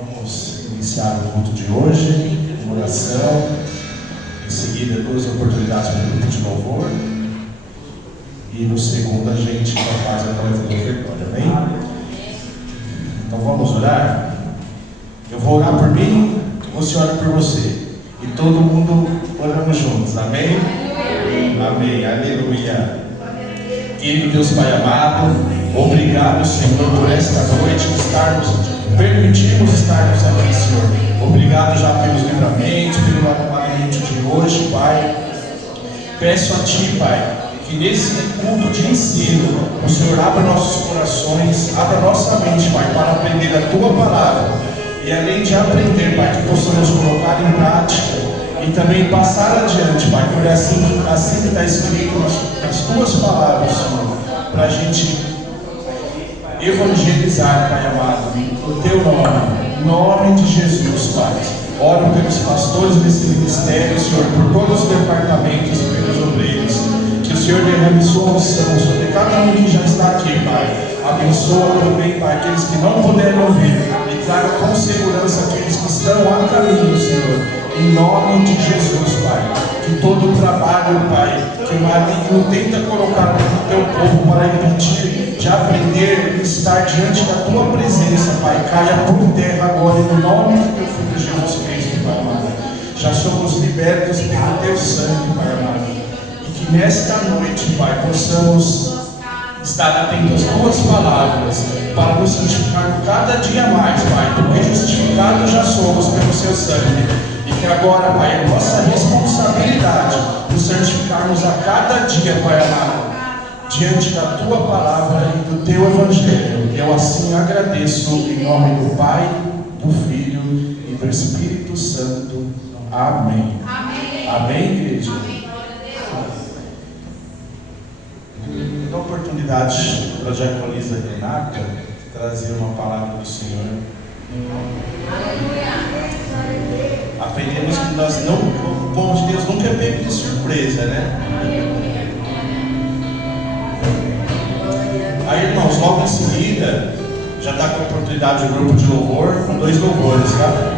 Vamos iniciar o culto de hoje, uma oração, em seguida 2 oportunidades para o grupo de louvor, e no segundo a gente faz a coleta do ofertório, amém? Então vamos orar? Eu vou orar por mim, você ora por você, e todo mundo oramos juntos, amém? Amém, aleluia. Querido Deus Pai amado, obrigado, Senhor, por esta noite permitirmos estarmos aqui, Senhor. Obrigado já pelos livramentos, pelo alimento de hoje, Pai. Peço a Ti, Pai, que nesse culto de ensino, o Senhor abra nossos corações, abra nossa mente, Pai, para aprender a Tua palavra. E além de aprender, Pai, que possamos colocar em prática e também passar adiante, Pai, porque assim que está escrito nas Tuas palavras, Senhor, para a gente evangelizar, Pai amado, o Teu nome de Jesus, Pai. Oro pelos pastores desse ministério, Senhor, por todos os departamentos e pelos obreiros. Que o Senhor derrame sua unção sobre cada um que já está aqui, Pai. Abençoa também, Pai, aqueles que não puderam ouvir, e traga com segurança aqueles que estão a caminho, Senhor. Em nome de Jesus, Pai. Que todo o trabalho, Pai, que o maligno tenta colocar no Teu povo para impedir de aprender e estar diante da Tua presença, Pai, caia por terra agora, em nome do Teu Filho Jesus Cristo, Pai amado. Já somos libertos pelo Teu sangue, Pai amado. E que nesta noite, Pai, possamos estar atentos às Tuas palavras, para nos santificar cada dia mais, Pai, porque justificados já somos pelo Seu sangue. E que agora, Pai, é nossa responsabilidade nos santificarmos a cada dia, Pai amado, diante da Tua palavra e do Teu Evangelho. Eu assim agradeço em nome do Pai, do Filho e do Espírito Santo. Amém. Amém, Amém, igreja? Amém. Dou oportunidade para a diaconisa Renata trazer uma palavra do Senhor. Aprendemos que nós não, o povo de Deus nunca é pego de surpresa, né? Aí, irmãos, logo em seguida, já está com a oportunidade do grupo de louvor, com 2 louvores, tá?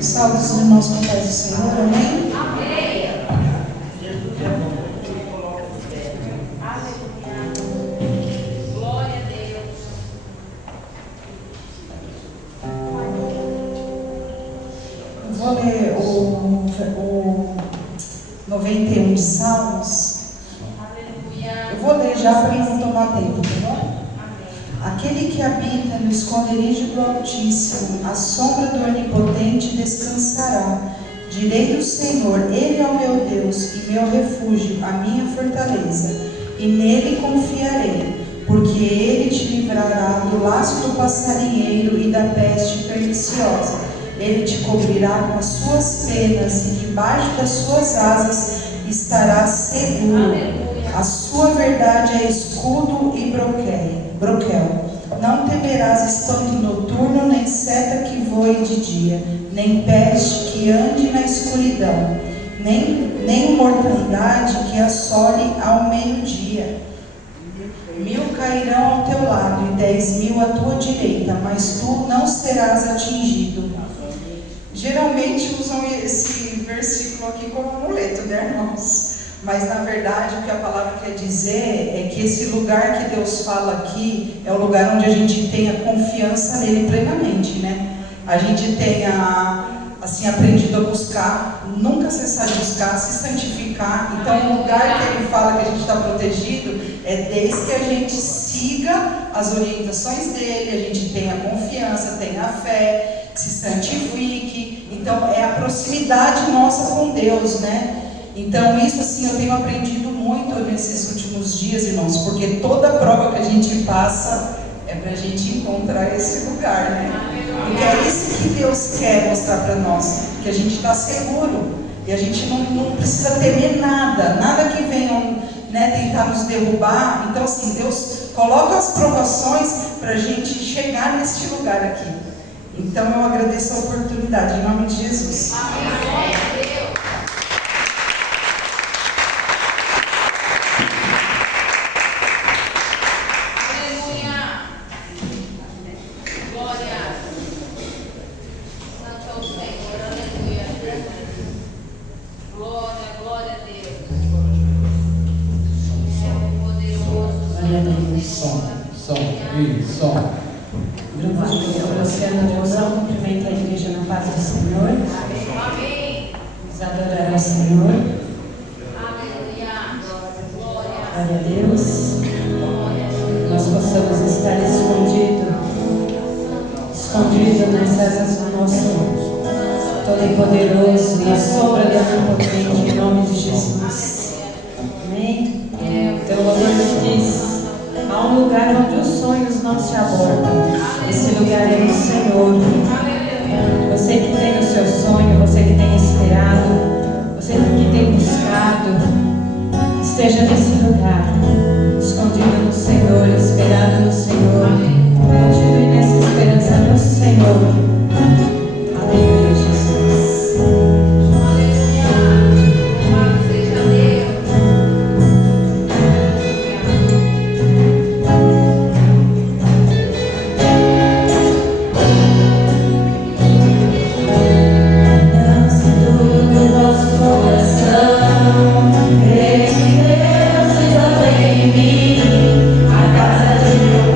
Salve os irmãos com paz do Senhor, amém? Amém. Glória a Deus. Vou ler o 91 de Salmos. Eu vou ler já para não tomar tempo, tá bom? Aquele que habita no esconderijo do Altíssimo, à sombra do Onipotente descansará. Direi do Senhor, Ele é o meu Deus e meu refúgio, a minha fortaleza, e nele confiarei, porque Ele te livrará do laço do passarinheiro e da peste perniciosa. Ele te cobrirá com as suas penas e debaixo das suas asas estarás seguro. A sua verdade é escudo e broquel. Não temerás espanto noturno, nem seta que voe de dia, nem peste que ande na escuridão, nem mortandade que assole ao meio-dia. 1.000 cairão ao teu lado e 10.000 à tua direita, mas tu não serás atingido. Geralmente usam esse versículo aqui como amuleto, né, irmãos? Mas na verdade o que a palavra quer dizer é que esse lugar que Deus fala aqui é o lugar onde a gente tem a confiança nele plenamente, né? A gente tem assim, aprendido a buscar, nunca cessar de buscar, se santificar. Então o lugar que ele fala que a gente está protegido é desde que a gente siga as orientações dele, a gente tenha confiança, tenha fé, se santifique. Então é a proximidade nossa com Deus, né? Então isso assim eu tenho aprendido muito nesses últimos dias, irmãos, porque toda prova que a gente passa é para a gente encontrar esse lugar, né? Porque é isso que Deus quer mostrar para nós, que a gente está seguro e a gente não precisa temer nada que venha né, tentar nos derrubar. Então, assim, Deus coloca as provações para a gente chegar neste lugar aqui. Então, eu agradeço a oportunidade, em nome de Jesus. Amém. Grupo de Luciano de Unção, cumprimenta a igreja na paz do Senhor. Amém. Vamos adorar ao Senhor. Aleluia. Glória a Deus. Nós possamos estar escondido nas asas do nosso Todo-Poderoso, na sombra da Onipotente, em nome de Jesus. Amém? Então o Senhor diz: há um lugar onde os sonhos não se abordam. Esse lugar é o Senhor. Você que tem o seu sonho, você que tem esperado, você que tem buscado, esteja nesse lugar, escondido no Senhor, esperado no Senhor. Continue nessa esperança no Senhor. Aleluia, Jesus. A casa de meu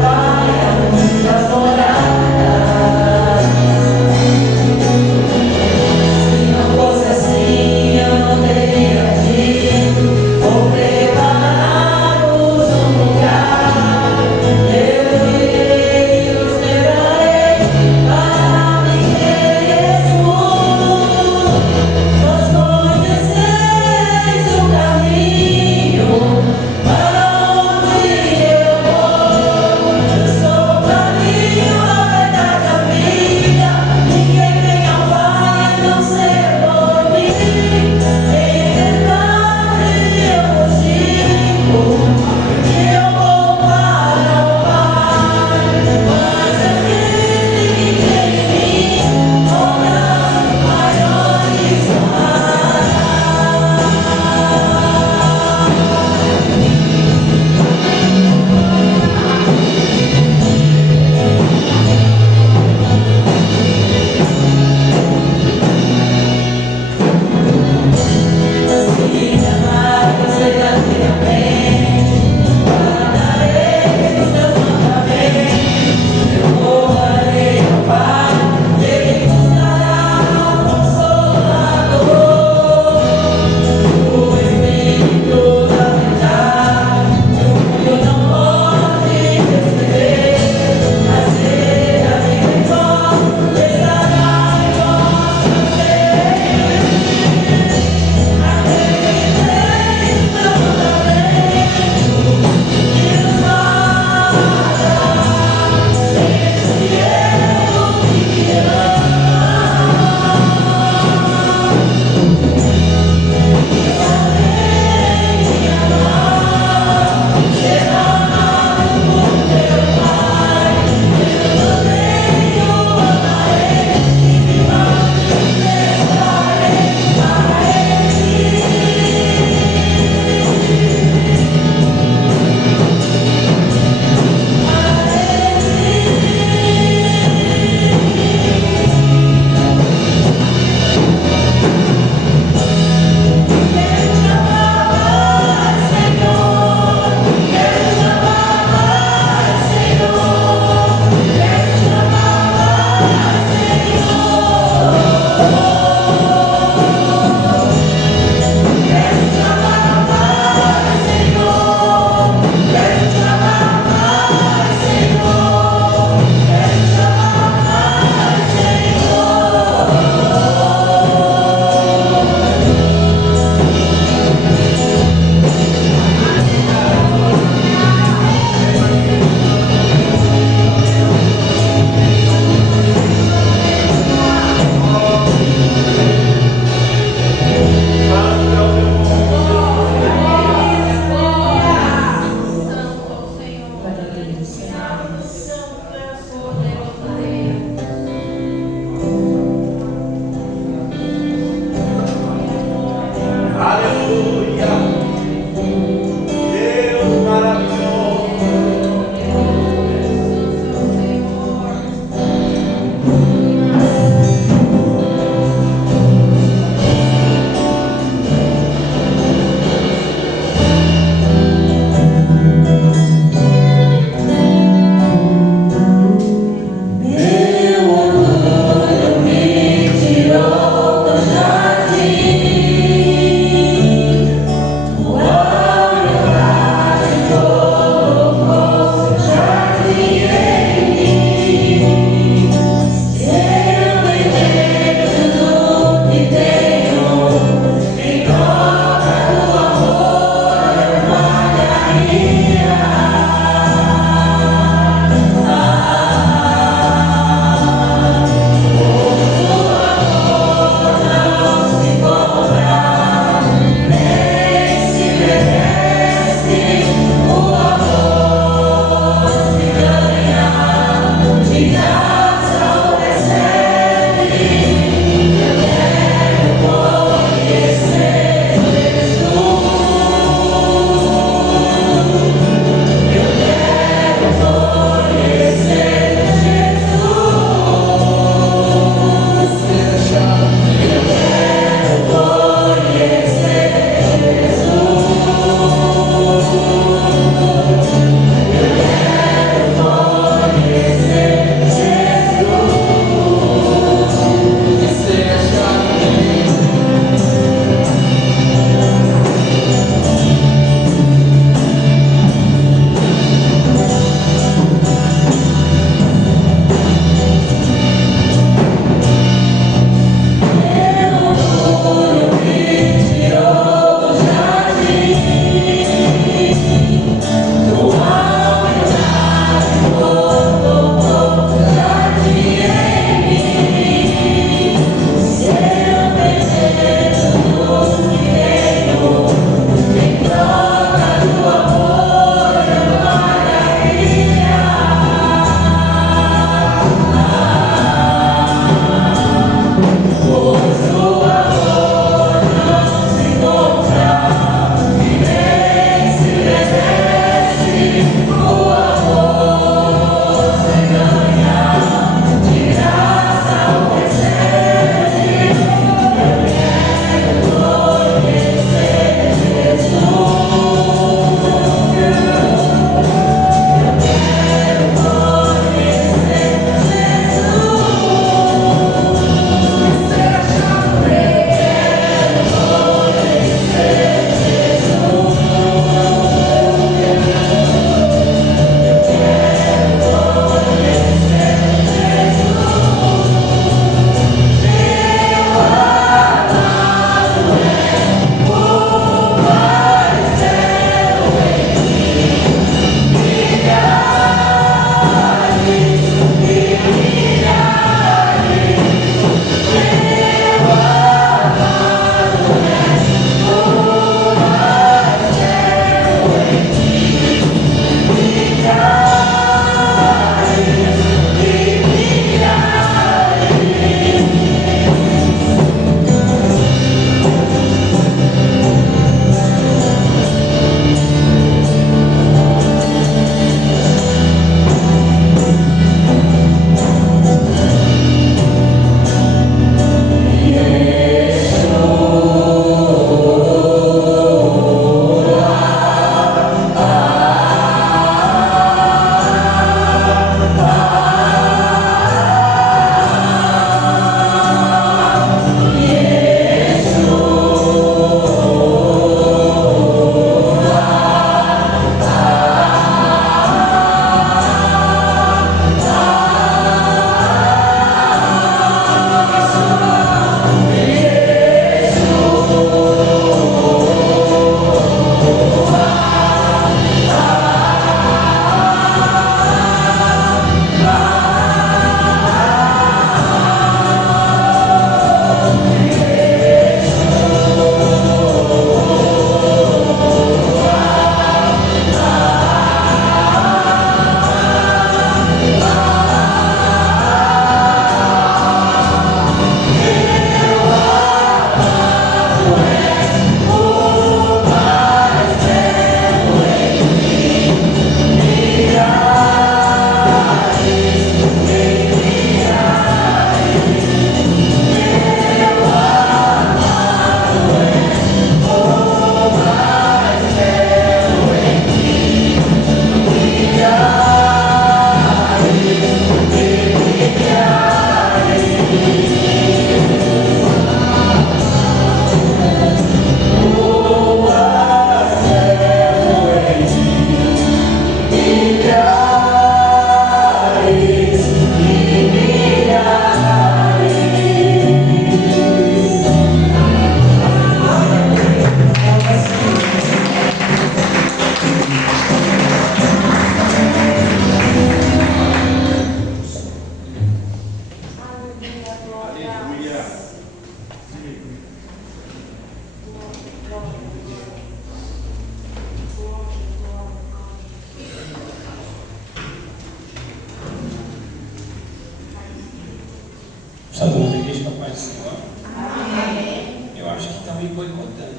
Saúde, igreja da paz do Senhor. Amém. Eu acho que estão me boicotando.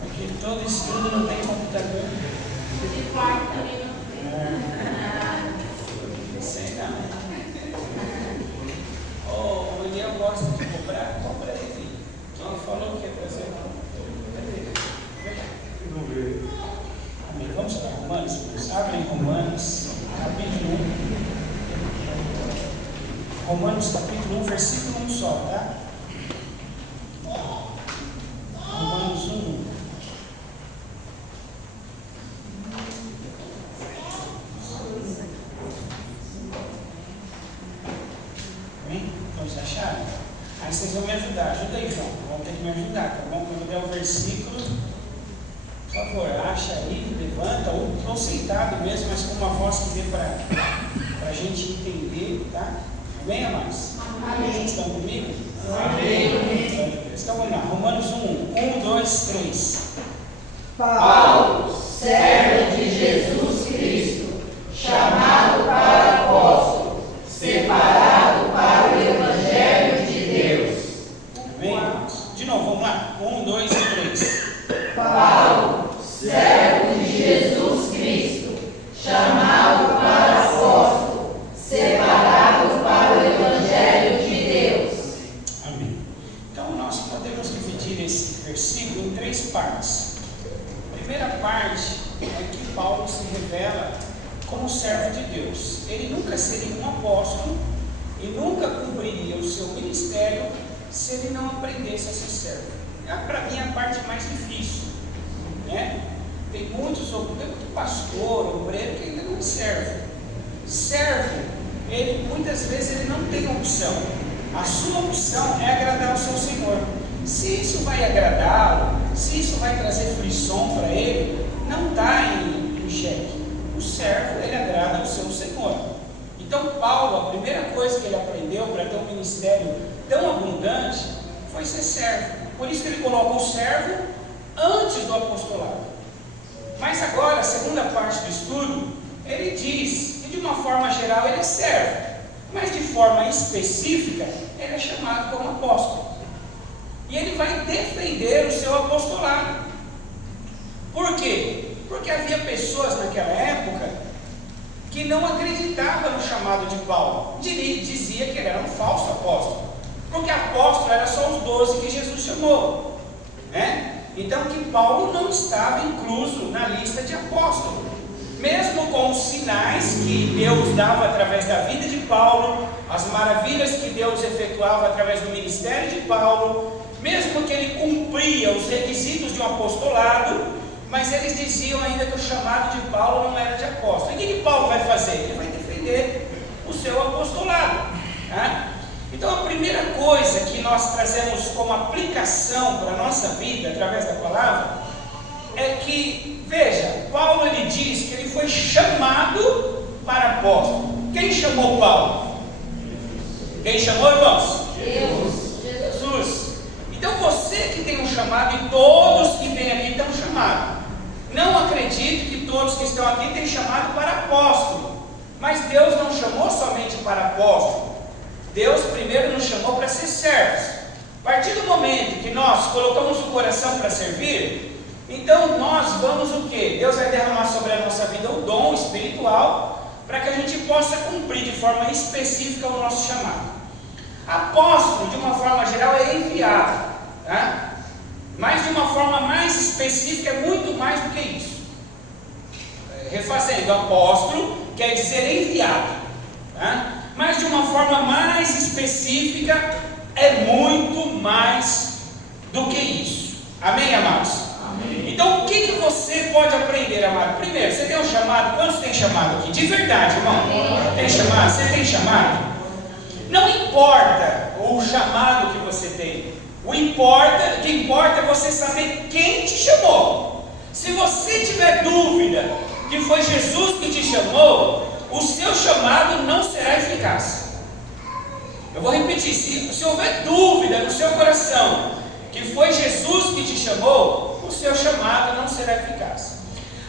Porque todo estudo não tem computador. De quarto também não tem. Sei não. O Miguel gosta de cobrar, cobra ele. Quem falou que ia trazer uma? Não veio. Amém. Vamos para Romanos? Abrem Romanos, capítulo 1. Romanos, capítulo 1, versículo 1 só, tá? Romanos 1. Amém? Todos acharam? Aí vocês vão me ajudar. Ajuda aí, João. Vão ter que me ajudar, tá bom? Quando der o versículo, por favor, acha aí, levanta, ou sentado mesmo, mas com uma voz que dê para a gente entender, tá? Amém, amados? Amém. Vocês estão comigo? Amém. Então vamos lá, Romanos 1, 2, 3. Paulo, servo de Jesus Cristo, chamado para apóstolo, separado para o Evangelho de Deus. Amém, amados? De novo, vamos lá, 2 e 3. Paulo, servo de Jesus Cristo, chamado para apóstolo, separado para o Evangelho de Deus. Amém. Então nós podemos dividir esse versículo em 3 partes. A primeira parte é que Paulo se revela como servo de Deus. Ele nunca seria um apóstolo e nunca cumpriria o seu ministério se ele não aprendesse a ser servo. Para mim é a parte mais difícil, né? Tem muito pastor, obreiro que ainda não é servo. Servo, ele muitas vezes ele não tem opção. A sua opção é agradar o seu Senhor. Se isso vai agradá-lo, se isso vai trazer frição para ele, não está em xeque. O servo, ele agrada ao seu Senhor. Então Paulo, a primeira coisa que ele aprendeu para ter um ministério tão abundante foi ser servo. Por isso que ele coloca o servo antes do apostolado. Mas agora, a segunda parte do estudo, ele diz que de uma forma geral ele é servo, mas de forma específica ele é chamado como apóstolo. E ele vai defender o seu apostolado. Por quê? Porque havia pessoas naquela época que não acreditavam no chamado de Paulo. Dizia que ele era um falso apóstolo. Porque apóstolo era só os 12 que Jesus chamou, né? Então que Paulo não estava incluso na lista de apóstolos. Mesmo com os sinais que Deus dava através da vida de Paulo, as maravilhas que Deus efetuava através do ministério de Paulo, mesmo que ele cumpria os requisitos de um apostolado, mas eles diziam ainda que o chamado de Paulo não era de apóstolo. E o que Paulo vai fazer? Ele vai defender o seu apostolado, né? Então a primeira coisa que nós trazemos como aplicação para a nossa vida, através da palavra, é que, veja, Paulo ele diz que ele foi chamado para apóstolo. Quem chamou Paulo? Quem chamou, irmãos? Deus. Jesus. Então você que tem um chamado, e todos que vêm aqui têm um chamado. Não acredito que todos que estão aqui têm chamado para apóstolo. Mas Deus não chamou somente para apóstolo. Deus primeiro nos chamou para ser servos. A partir do momento que nós colocamos o coração para servir, então nós vamos o quê? Deus vai derramar sobre a nossa vida o dom espiritual para que a gente possa cumprir de forma específica o nosso chamado. Apóstolo, de uma forma geral, é enviado, tá? Mas de uma forma mais específica é muito mais do que isso. Refazendo, apóstolo quer dizer enviado, tá? Mas de uma forma mais específica é muito mais do que isso. Amém, amados? Amém. Então o que você pode aprender, amado? Primeiro, você tem um chamado. Quantos tem chamado aqui? De verdade, irmão? Tem chamado? Você tem chamado? Não importa o chamado que você tem. O que importa é você saber quem te chamou. Se você tiver dúvida que foi Jesus que te chamou, o seu chamado não será eficaz. Eu vou repetir, se houver dúvida no seu coração que foi Jesus que te chamou, o seu chamado não será eficaz.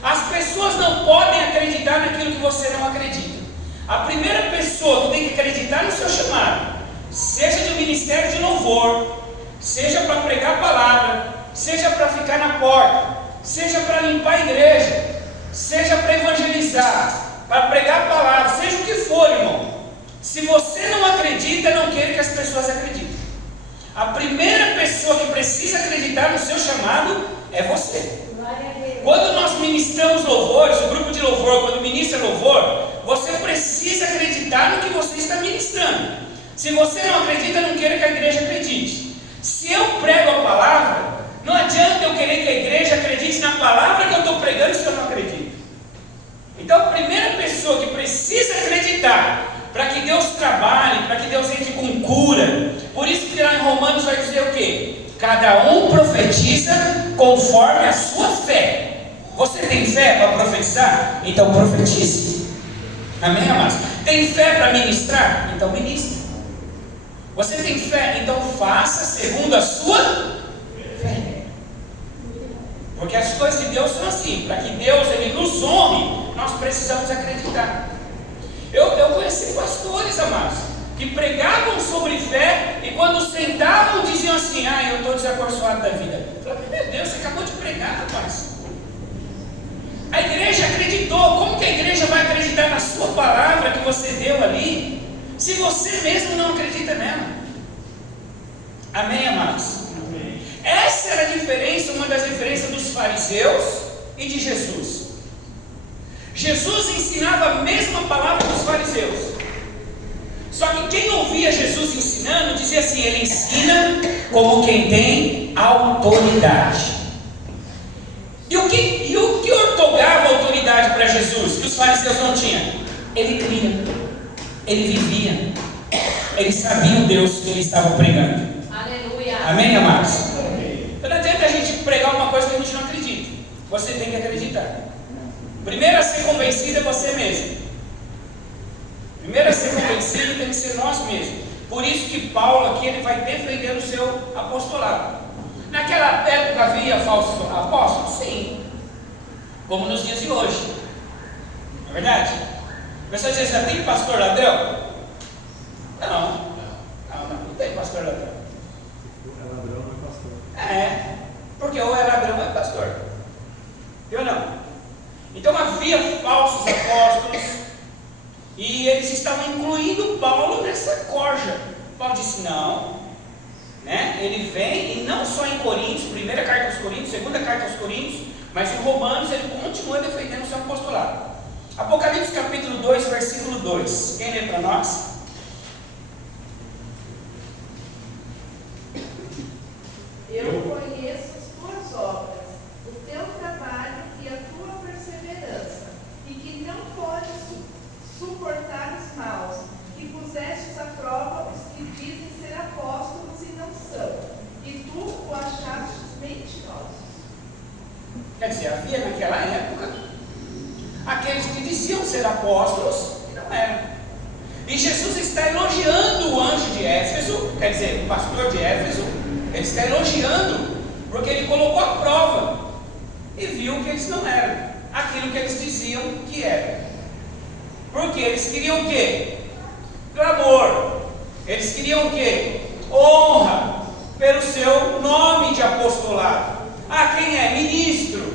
As pessoas não podem acreditar naquilo que você não acredita. A primeira pessoa que tem que acreditar no seu chamado, seja de um ministério de louvor, seja para pregar a palavra, seja para ficar na porta, seja para limpar a igreja, seja para evangelizar, para pregar a palavra, seja o que for, irmão. Se você não acredita, não queira que as pessoas acreditem. A primeira pessoa que precisa acreditar no seu chamado é você. Quando nós ministramos louvores, o grupo de louvor, quando ministra louvor, você precisa acreditar no que você está ministrando. Se você não acredita, não queira que a igreja acredite. Se eu prego a palavra, não adianta eu querer que a igreja acredite na palavra que eu estou pregando se eu não acredito. Então a primeira pessoa que precisa acreditar para que Deus trabalhe, para que Deus entre com cura, por isso que lá em Romanos vai dizer o quê? Cada um profetiza conforme a sua fé. Você tem fé para profetizar? Então profetize. Amém, amados? Tem fé para ministrar? Então ministre. Você tem fé? Então faça segundo a sua fé. Porque as coisas de Deus são assim. Para que Deus ele nos honre, nós precisamos acreditar. Eu conheci pastores, amados, que pregavam sobre fé e quando sentavam diziam assim: eu estou desacorçoado da vida. Eu falei: meu Deus, você acabou de pregar, rapaz. A igreja acreditou. Como que a igreja vai acreditar na sua palavra que você deu ali, se você mesmo não acredita nela? Amém, amados? Amém. Essa era a diferença, uma das diferenças dos fariseus e de Jesus. Jesus ensinava a mesma palavra dos fariseus. Só que quem ouvia Jesus ensinando dizia assim: ele ensina como quem tem autoridade. E o que ortogava autoridade para Jesus, que os fariseus não tinham? Ele cria, ele vivia, ele sabia o Deus que ele estava pregando. Aleluia. Amém, amados? Então não adianta a gente pregar uma coisa que a gente não acredita. Você tem que acreditar. Primeiro a ser convencido é você mesmo. Primeiro a ser convencido tem que ser nós mesmos. Por isso que Paulo aqui ele vai defender o seu apostolado. Naquela época havia falsos apóstolos? Sim. Como nos dias de hoje. Não é verdade? A pessoa diz assim: tem pastor ladrão? Não tem pastor ladrão. É ladrão, não é pastor. É, porque ou é ladrão ou é pastor. Eu não. Então havia falsos apóstolos e eles estavam incluindo Paulo nessa corja. Paulo disse: não, né? Ele vem, e não só em Coríntios, primeira carta aos Coríntios, segunda carta aos Coríntios, mas em Romanos ele continua defendendo o seu apostolado. Apocalipse capítulo 2, versículo 2. Quem lê para nós? Eu conheço as tuas obras, o teu trabalho e a tua perseverança, e que não podes suportar os maus, que pusestes à prova os que dizem ser apóstolos e não são, e tu o achaste mentirosos. Quer dizer, havia naquela época aqueles que diziam ser apóstolos e não eram. E Jesus está elogiando o anjo de Éfeso, quer dizer, o pastor de Éfeso. Ele está elogiando, porque ele colocou à prova e viu que eles não eram aquilo que eles diziam que eram. Porque eles queriam o quê? Clamor. Eles queriam o quê? Honra pelo seu nome de apostolado. Quem é? Ministro,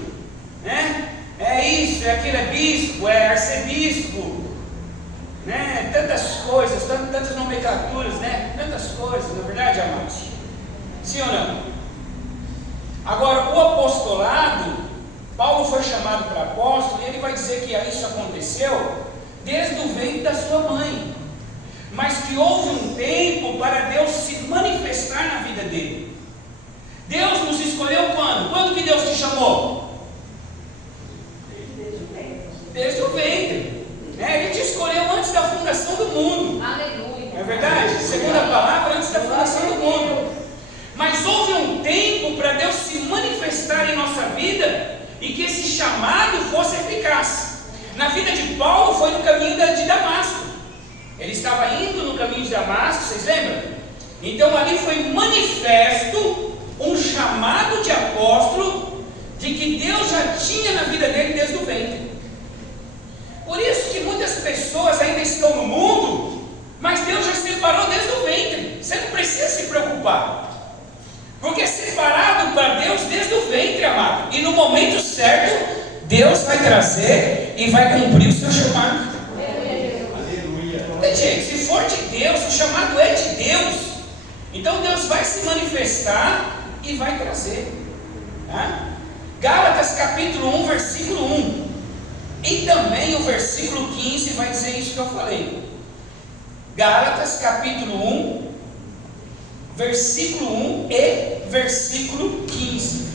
né? É isso, é aquilo, é bispo, é arcebispo, né? Tantas coisas, tantas nomenclaturas, né? Tantas coisas, não é verdade, amados? Sim ou não? Agora, o apostolado, Paulo foi chamado para apóstolo, e ele vai dizer que isso aconteceu desde o ventre da sua mãe, mas que houve um tempo para Deus se manifestar na vida dele. Deus nos escolheu quando? Quando que Deus te chamou? Desde o ventre. Ele te escolheu antes da fundação do mundo. Aleluia. Não é verdade? Segundo a palavra, antes da fundação do mundo. Mas houve um tempo para Deus se manifestar em nossa vida e que esse chamado fosse eficaz. Na vida de Paulo foi no caminho de Damasco. Ele estava indo no caminho de Damasco, vocês lembram? Então ali foi manifesto um chamado de apóstolo, de que Deus já tinha na vida dele desde o ventre. Por isso que muitas pessoas ainda estão no mundo, mas Deus já separou desde o ventre. momento certo, Deus vai trazer e vai cumprir o seu chamado. Aleluia. Tem jeito, se for de Deus, o chamado é de Deus. Então Deus vai se manifestar e vai trazer. Tá? Gálatas capítulo 1, versículo 1. E também o versículo 15 vai dizer isso que eu falei. Gálatas capítulo 1, versículo 1 e versículo 15.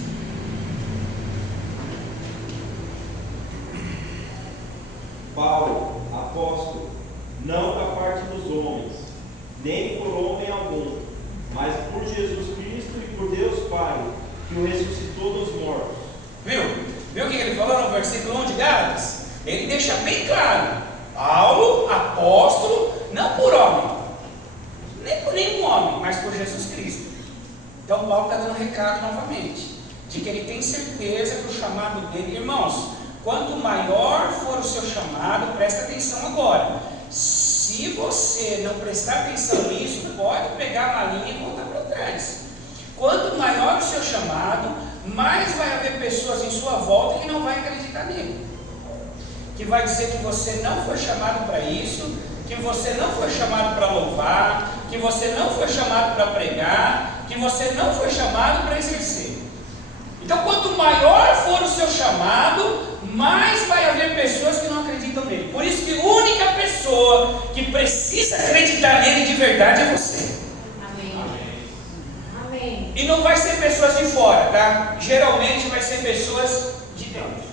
Paulo, apóstolo, não da parte dos homens, nem por homem algum, mas por Jesus Cristo e por Deus Pai, que o ressuscitou dos mortos. Viu o que ele falou no versículo 1 de Gálatas? Ele deixa bem claro: Paulo, apóstolo, não por homem, nem por nenhum homem, mas por Jesus Cristo. Então Paulo está dando um recado novamente, de que ele tem certeza que o chamado dele, irmãos, quanto maior for o seu chamado, presta atenção agora. Se você não prestar atenção nisso, pode pegar a linha e voltar para trás. Quanto maior o seu chamado, mais vai haver pessoas em sua volta que não vai acreditar nele, que vai dizer que você não foi chamado para isso, que você não foi chamado para louvar, que você não foi chamado para pregar, que você não foi chamado para exercer. Então, quanto maior for o seu chamado, mais vai haver pessoas que não acreditam nele. Por isso que a única pessoa que precisa acreditar nele de verdade é você. Amém. E não vai ser pessoas de fora, tá? Geralmente vai ser pessoas de dentro.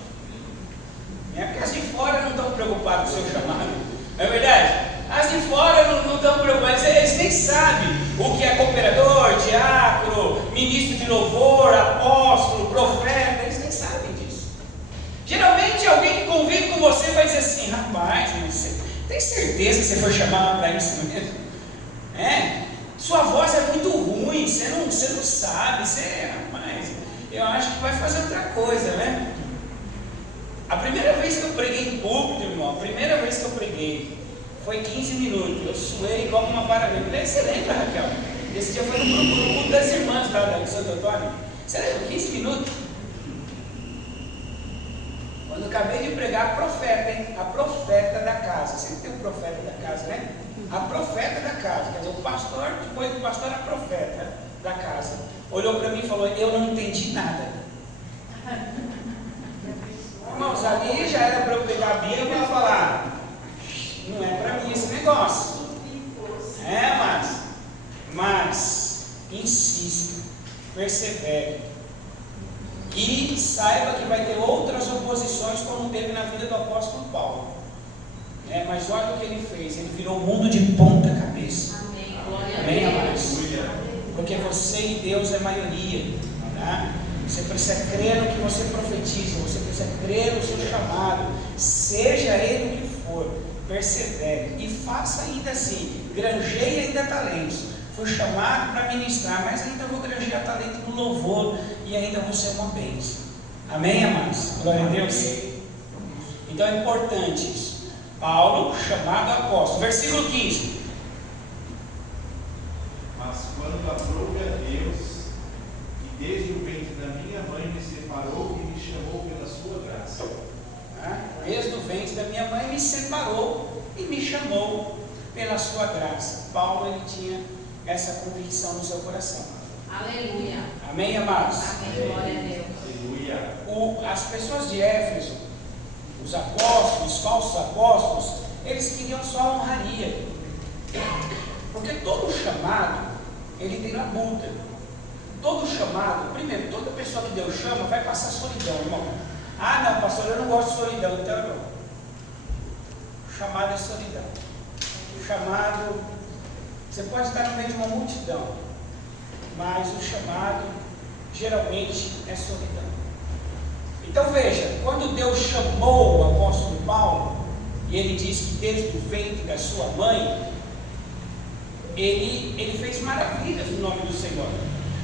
Porque as de fora não estão preocupadas com o seu chamado. Não é verdade? As de fora não estão preocupadas. Eles nem sabem o que é cooperador, diácono, ministro de louvor, apóstolo, profeta. Eles nem sabem disso. Geralmente alguém que convive com você vai dizer assim: rapaz, você tem certeza que você foi chamado para isso mesmo? Sua voz é muito ruim, você não sabe, rapaz, eu acho que vai fazer outra coisa, né? A primeira vez que eu preguei em público, irmão, a primeira vez que eu preguei, foi 15 minutos, eu suei igual uma vara. Você lembra, Raquel? Esse dia foi no culto das irmãs lá de Santo Antônio. Você lembra? 15 minutos. Quando eu acabei de pregar, a profeta, hein? A profeta da casa. Sempre tem um profeta da casa, né? A profeta da casa, quer dizer, o pastor, depois do pastor, a profeta da casa, olhou para mim e falou: eu não entendi nada. Irmãos, ali já era para eu pegar a Bíblia e falar: não é para mim esse negócio. Mas insista, persevere e saiba que vai ter outras oposições, como teve na vida do apóstolo Paulo. Mas olha o que ele fez: ele virou o mundo de ponta cabeça. Amém, amados? Porque você e Deus é maioria, tá? Você precisa crer no que você profetiza, você precisa crer no seu chamado, seja ele o que for, persevere e faça ainda assim, granjeie ainda talentos. Fui chamado para ministrar, mas ainda vou granjear talento no louvor e ainda vou ser uma bênção. Amém, amados? Glória a Deus. Então é importante isso. Paulo, chamado apóstolo, versículo 15. Mas quando aprove a Deus, que desde o ventre da minha mãe me separou e me chamou pela sua graça. Desde o ventre da minha mãe me separou e me chamou pela sua graça. Paulo, ele tinha essa convicção no seu coração. Aleluia. Amém, amados? Amém. Glória a Deus. Aleluia. As pessoas de Éfeso, os apóstolos, os falsos apóstolos, eles queriam só a honraria. Porque todo chamado, ele tem labuta. Todo chamado, primeiro, toda pessoa que Deus chama vai passar solidão, irmão. Não, pastor, eu não gosto de solidão. Então, irmão, o chamado é solidão. O chamado, você pode estar no meio de uma multidão, mas o chamado geralmente é solidão. Então veja, quando Deus chamou o apóstolo Paulo, e ele diz que desde o ventre da sua mãe, ele fez maravilhas no nome do Senhor.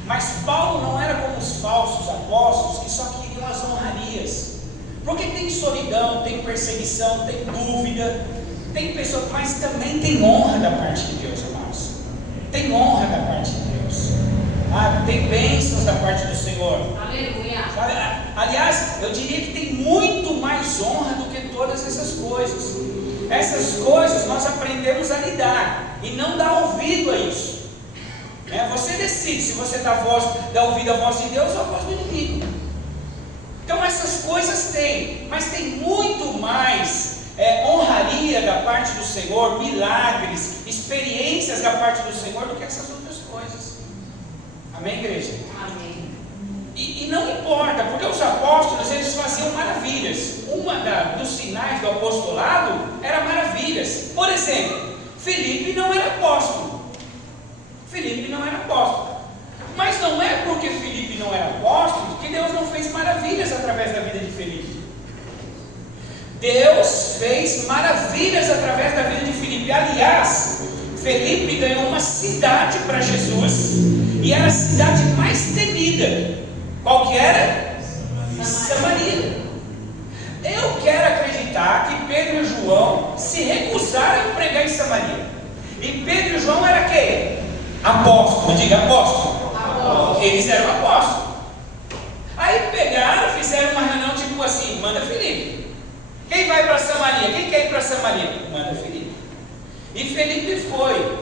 Mas Paulo não era como os falsos apóstolos que só queriam as honrarias. Porque tem solidão, tem perseguição, tem dúvida, tem pessoas, mas também tem honra da parte de Deus, amados. Tem honra da parte de Deus. Tem bênçãos da parte do Senhor. Aleluia. Sabe? Aliás, eu diria que tem muito mais honra do que todas essas coisas. Essas coisas nós aprendemos a lidar e não dar ouvido a isso. Você decide se você dá ouvido à voz de Deus ou à voz do inimigo. Então essas coisas tem, mas tem muito mais honraria da parte do Senhor, milagres, experiências da parte do Senhor do que essas outras coisas. Amém, igreja? Amém. E não importa, porque os apóstolos eles faziam maravilhas. Dos sinais do apostolado era maravilhas. Por exemplo, Felipe não era apóstolo. Mas não é porque Felipe não era apóstolo que Deus não fez maravilhas através da vida de Felipe. Deus fez maravilhas através da vida de Felipe. Aliás, Felipe ganhou uma cidade para Jesus, e era a cidade mais temida. Qual que era? Samaria. Eu quero acreditar que Pedro e João se recusaram a pregar em Samaria. E Pedro e João eram quem? Apóstolo. Diga apóstolo. Eles eram apóstolos. Aí pegaram, fizeram uma reunião tipo assim: manda Felipe. Quem vai para Samaria? Quem quer ir para Samaria? Manda Felipe. E Felipe foi.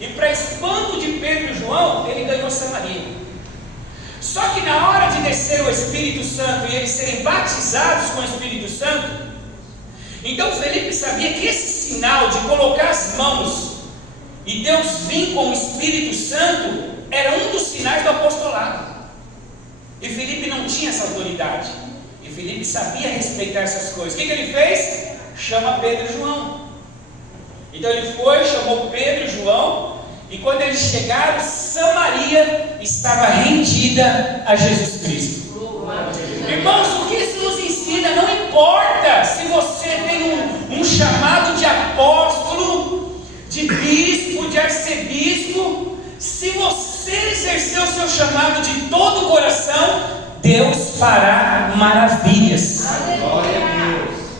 E para espanto de Pedro e João, ele ganhou Samaria. Só que na hora de descer o Espírito Santo e eles serem batizados com o Espírito Santo, então Felipe sabia que esse sinal de colocar as mãos e Deus vir com o Espírito Santo era um dos sinais do apostolado. E Felipe não tinha essa autoridade. E Felipe sabia respeitar essas coisas. O que ele fez? Chama Pedro e João. Então ele foi, chamou Pedro e João. E quando eles chegaram, Samaria estava rendida a Jesus Cristo. Irmãos, o que isso nos ensina? Não importa se você tem um chamado de apóstolo, de bispo, de arcebispo. Se você exercer o seu chamado de todo o coração, Deus fará maravilhas.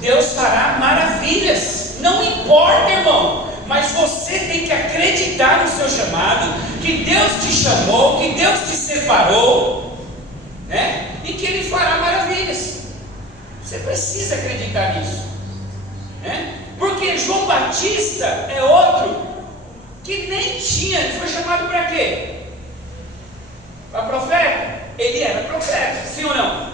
Deus fará maravilhas. Não importa, irmão. Mas você tem que acreditar no seu chamado, que Deus te chamou, que Deus te separou, e que Ele fará maravilhas. Você precisa acreditar nisso, porque João Batista é outro que nem tinha. Ele foi chamado para quê? Para profeta? Ele era profeta, sim ou não?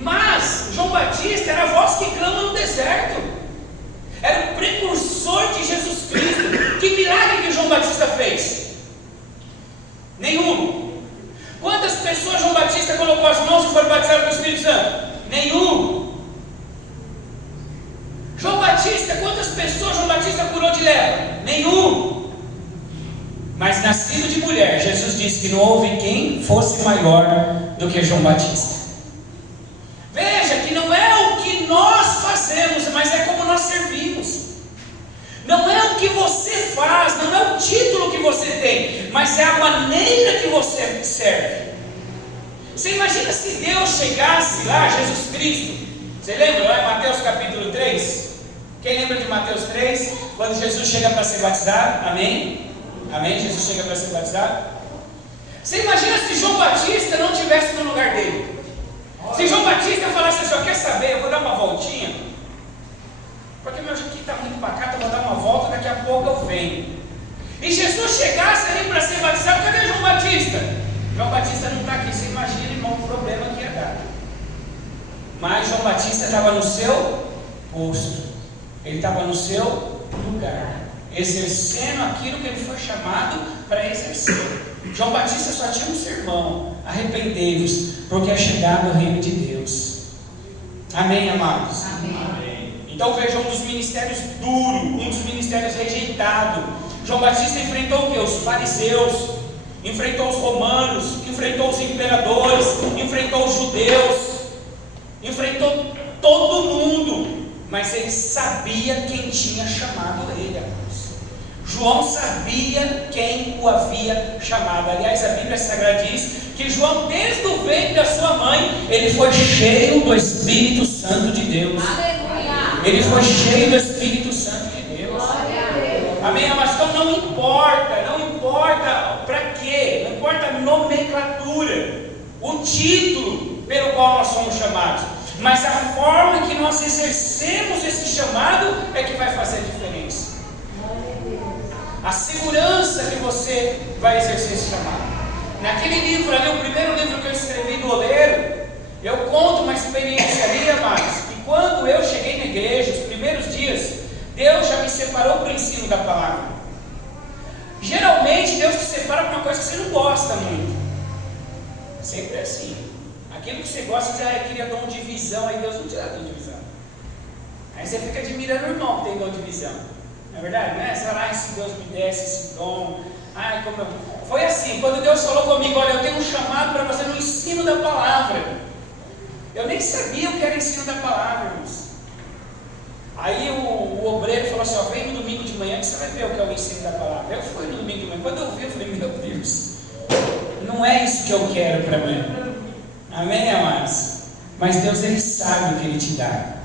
Mas João Batista era a voz que clama no deserto. Era o precursor de Jesus Cristo. Que milagre que João Batista fez? Nenhum. Quantas pessoas João Batista colocou as mãos e foram batizadas com o Espírito Santo? Nenhum. João Batista, quantas pessoas João Batista curou de lepra? Nenhum. Mas nascido de mulher, Jesus disse que não houve quem fosse maior do que João Batista. Veja que não é o que nós fazemos, mas é como nós servimos. Não é o que você faz, não é o título que você tem, mas é a maneira que você serve. Você imagina se Deus chegasse lá, Jesus Cristo. Você lembra lá em Mateus capítulo 3? Quem lembra de Mateus 3? Quando Jesus chega para ser batizado? Amém? Amém? Jesus chega para ser batizado. Você imagina se João Batista não estivesse no lugar dele? Se João Batista falasse assim: quer saber, eu vou dar uma voltinha, porque meu aqui está muito pacato, eu vou dar uma volta, daqui a pouco eu venho. E Jesus chegasse ali para ser batizado, cadê João Batista? João Batista não está aqui. Você imagina, irmão, o problema que ia dar. Mas João Batista estava no seu posto, ele estava no seu lugar, exercendo aquilo que ele foi chamado para exercer. João Batista só tinha um sermão: arrependei-vos, porque é chegado o reino de Deus. Amém, amados? Amém. Então veja, um dos ministérios duros, um dos ministérios rejeitados. João Batista enfrentou o que? Os fariseus, enfrentou os romanos, enfrentou os imperadores, enfrentou os judeus, enfrentou todo mundo, mas ele sabia quem tinha chamado ele, amados. João sabia quem o havia chamado. Aliás, a Bíblia Sagrada diz que João, desde o ventre da sua mãe, ele foi cheio do Espírito Santo de Deus. Aleluia. Ele foi cheio do Espírito Santo de Deus. Amém, mas então não importa importa para quê, não importa a nomenclatura, o título pelo qual nós somos chamados, mas a forma que nós exercemos esse chamado é que vai fazer a diferença. A segurança que você vai exercer esse chamado. Naquele livro ali, o primeiro livro que eu escrevi do Oleiro, eu conto uma experiência ali, amados, que quando eu cheguei na igreja, os primeiros dias, Deus já me separou para o ensino da palavra. Geralmente Deus te separa para uma coisa que você não gosta muito. Sempre é assim. Aquilo que você gosta, você queria dom de visão, aí Deus não te dá dom de visão. Aí você fica admirando o irmão que tem dom de visão. Não é verdade? Né? Você fala, se Deus me desse esse dom. Como eu... Foi assim, quando Deus falou comigo, olha, eu tenho um chamado para fazer no ensino da palavra. Eu nem sabia o que era ensino da palavra, irmãos. Aí o obreiro falou assim, vem no domingo de manhã que você vai ver o que é o ensino da palavra. Eu fui no domingo de manhã, quando eu vi, eu falei, meu Deus, não é isso que eu quero para mim. Amém, amados? Mas Deus, Ele sabe o que Ele te dá.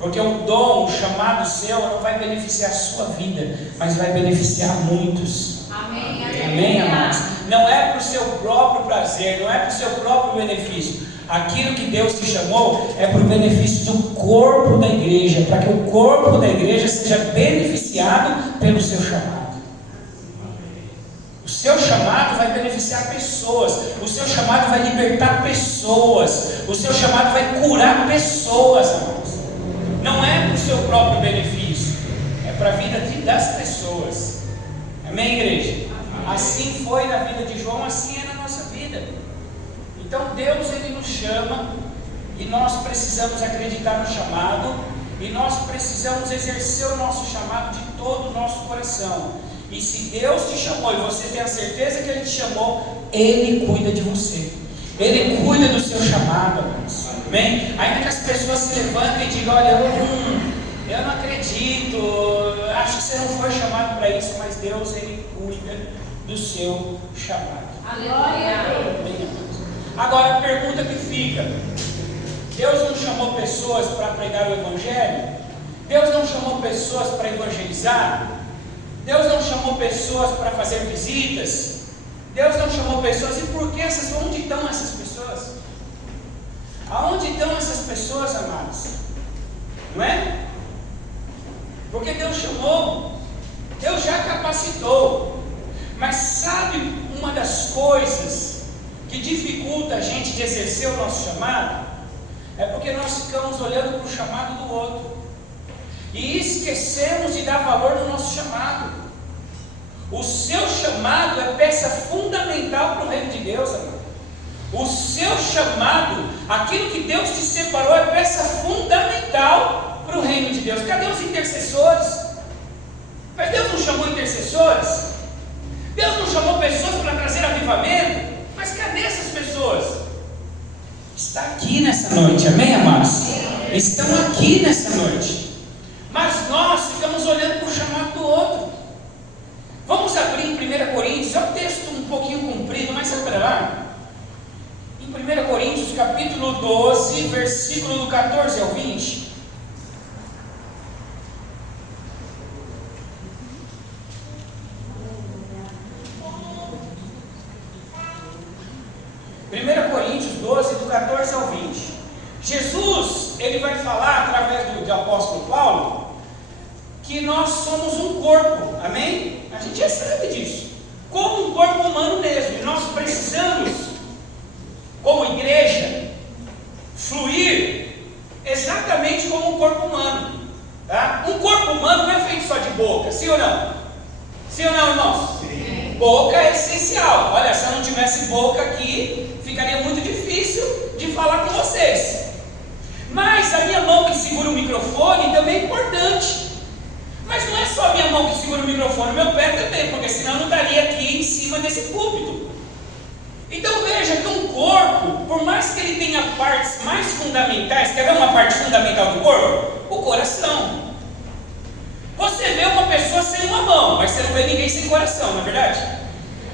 Porque o dom, o chamado seu, não vai beneficiar a sua vida, mas vai beneficiar muitos. Amém, amém, amados? Não é para o seu próprio prazer, não é para o seu próprio benefício. Aquilo que Deus te chamou é para o benefício do corpo da igreja, para que o corpo da igreja seja beneficiado pelo seu chamado. O seu chamado vai beneficiar pessoas, o seu chamado vai libertar pessoas, o seu chamado vai curar pessoas, amados. Não é para o seu próprio benefício, é para a vida das pessoas. Amém, igreja? Assim foi na vida de João, assim é na nossa vida. Então Deus, Ele nos chama e nós precisamos acreditar no chamado e nós precisamos exercer o nosso chamado de todo o nosso coração. E se Deus te chamou e você tem a certeza que Ele te chamou, Ele cuida de você, Ele cuida do seu chamado, amados. Amém? Ainda que as pessoas se levantem e digam, olha, eu não acredito, acho que você não foi chamado para isso, mas Deus, Ele cuida do seu chamado. Aleluia. Agora a pergunta que fica, Deus não chamou pessoas para pregar o Evangelho? Deus não chamou pessoas para evangelizar? Deus não chamou pessoas para fazer visitas? Deus não chamou pessoas, e por que onde estão essas pessoas? Aonde estão essas pessoas, amados? Não é? Porque Deus chamou, Deus já capacitou, mas sabe uma das coisas que dificulta a gente de exercer o nosso chamado? É porque nós ficamos olhando para o chamado do outro e esquecemos de dar valor no nosso chamado. O seu chamado é peça fundamental para o reino de Deus, amado. O seu chamado, aquilo que Deus te separou, é peça fundamental para o reino de Deus. Cadê os intercessores? Mas Deus não chamou intercessores? Deus não chamou pessoas para trazer avivamento? Mas cadê essas pessoas? Está aqui nessa noite, amém, amados? Estão aqui nessa noite. Mas nós ficamos olhando para o chamado do outro. Vamos abrir em 1 Coríntios, é um texto um pouquinho comprido, mas abra lá. Em 1 Coríntios, capítulo 12, versículo do 14 ao 20. Coríntios 12, do 14 ao 20. Jesus, ele vai falar através do apóstolo Paulo que nós somos um corpo, amém? A gente já sabe disso, como um corpo humano mesmo, e nós precisamos, como igreja, fluir exatamente como um corpo humano, tá? Um corpo humano não é feito só de boca, sim ou não? Sim ou não, irmãos? Sim. Boca é essencial. Olha, se eu não tivesse boca aqui, ficaria muito difícil de falar com vocês. Mas a minha mão que segura o microfone também é importante. Mas não é só a minha mão que segura o microfone, o meu pé também, porque senão eu não estaria aqui em cima desse púlpito. Então veja que um corpo, por mais que ele tenha partes mais fundamentais, quer ver uma parte fundamental do corpo? O coração. Você vê uma pessoa sem uma mão, mas você não vê ninguém sem coração, não é verdade?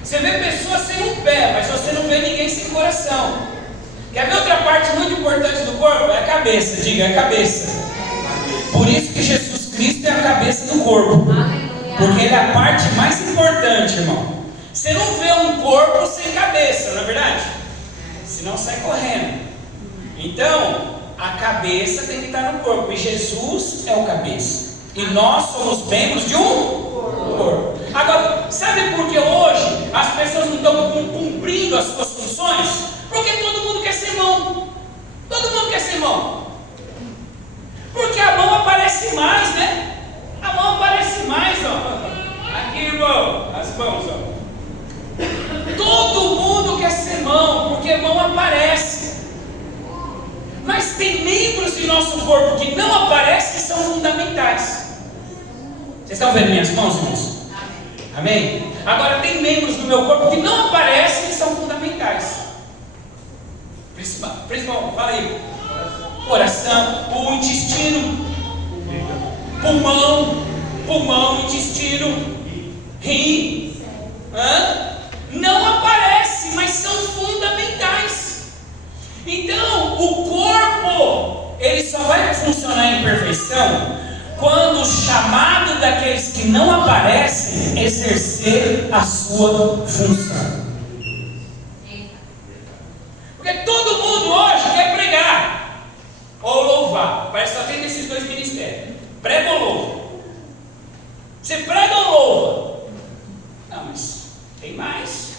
Você vê pessoas sem um pé, mas você não vê ninguém sem coração. Quer ver outra parte muito importante do corpo? É a cabeça, diga, é a cabeça. Por isso que Jesus Cristo é a cabeça do corpo. Porque ele é a parte mais importante, irmão. Você não vê um corpo sem cabeça, não é verdade? Senão sai correndo. Então, a cabeça tem que estar no corpo. E Jesus é o cabeça. E nós somos membros de um corpo. Agora, sabe por que hoje as pessoas não estão cumprindo as suas funções? Porque todo mundo quer ser mão. Todo mundo quer ser mão. Porque a mão aparece mais, né? A mão aparece mais, ó. Aqui, irmão, as mãos, ó. Todo mundo quer ser mão, porque mão aparece. Mas tem membros de nosso corpo que não aparecem, que são fundamentais. Vocês estão vendo minhas mãos, irmãos? Amém? Agora tem membros do meu corpo que não aparecem, que são fundamentais. Principal, fala aí. Coração, o intestino, pulmão, intestino, rim. Não aparece, mas são fundamentais. Então, o corpo, ele só vai funcionar em perfeição quando o chamado daqueles que não aparecem exercer a sua função. Porque todo mundo hoje quer pregar ou louvar. Parece que só tem desses dois ministérios: prega ou louva. Você prega ou louva? Não, mas tem mais.